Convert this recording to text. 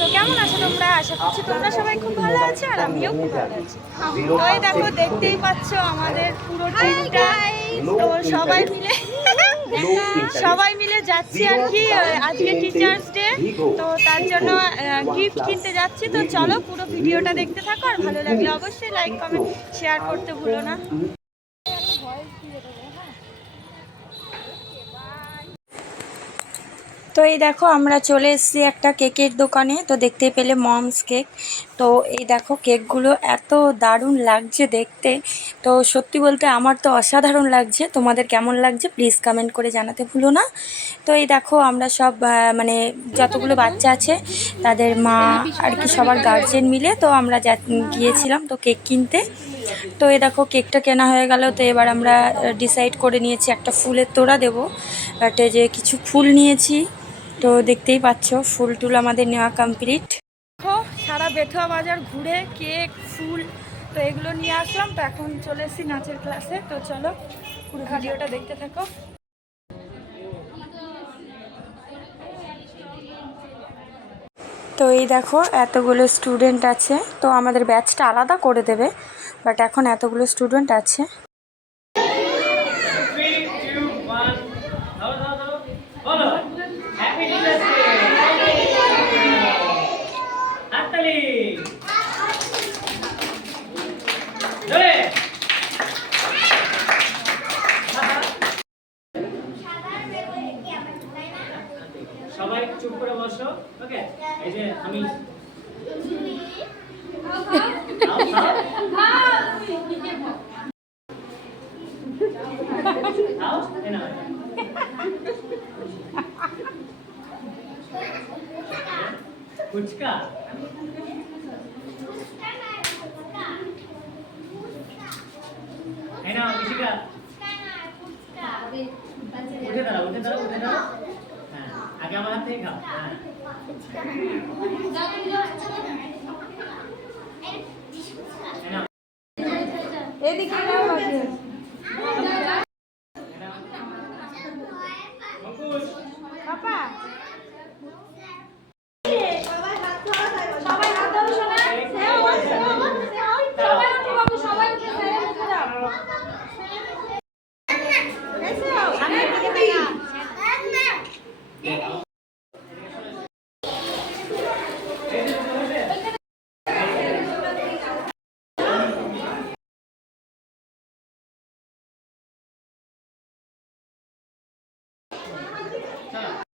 তো কেমন আছো তোমরা? আশা করছি তোমরা সবাই খুব ভালো আছো আর আমিও খুব ভালো আছি। তো এই দেখো দেখতেই পাচ্ছ আমাদের পুরো টিমটা তো সবাই মিলে সবাই মিলে যাচ্ছি আর কি আজকে টিচার্স ডে তো তার জন্য গিফট কিনতে যাচ্ছি। তো চলো পুরো ভিডিওটা দেখতে থাকো আর ভালো লাগলে অবশ্যই লাইক কমেন্ট শেয়ার করতে ভুলো না। তো এই দেখো, আমরা চলে এসেছি একটা কেকের দোকানে। তো দেখতে পেলে মমস কেক। তো এই দেখো, কেকগুলো এত দারুণ লাগছে দেখতে। তো সত্যি বলতে আমার তো অসাধারণ লাগছে। তোমাদের কেমন লাগছে প্লিজ কমেন্ট করে জানাতে ভুলো না। তো এই দেখো, আমরা সব মানে যতগুলো বাচ্চা আছে, তাদের মা আর কি সবার গার্জেন মিলে, তো আমরা গিয়েছিলাম তো কেক কিনতে। তো এই দেখো, কেকটা কেনা হয়ে গেল। তো এবার আমরা ডিসাইড করে নিয়েছি একটা ফুলের তোড়া দেবো। বাট যে কিছু ফুল নিয়েছি। তো দেখতেই পাচ্ছ ফুল টুল আমাদের নেওয়া কমপ্লিট দেখো সারা বেথুয়া বাজার ঘুরে কেক ফুল তো এগুলো নিয়ে আসলাম। তো এখন চলে এসেছি নাচের ক্লাসে তো চলো পুরো ভিডিওটা দেখতে থাকো। তো এই দেখো এতগুলো স্টুডেন্ট আছে। তো আমাদের ব্যাচটা আলাদা করে দেবে বাট এখন এতগুলো স্টুডেন্ট আছে। চুপ করে বসো। ওকে এই যে আমি। ফুচকা? এই নাও কৃষিকা উঠে দাঁড়াও উঠে দাঁড়াও, উঠে ক্যামেরা থেকে খাও এদিকে পাপা Nó.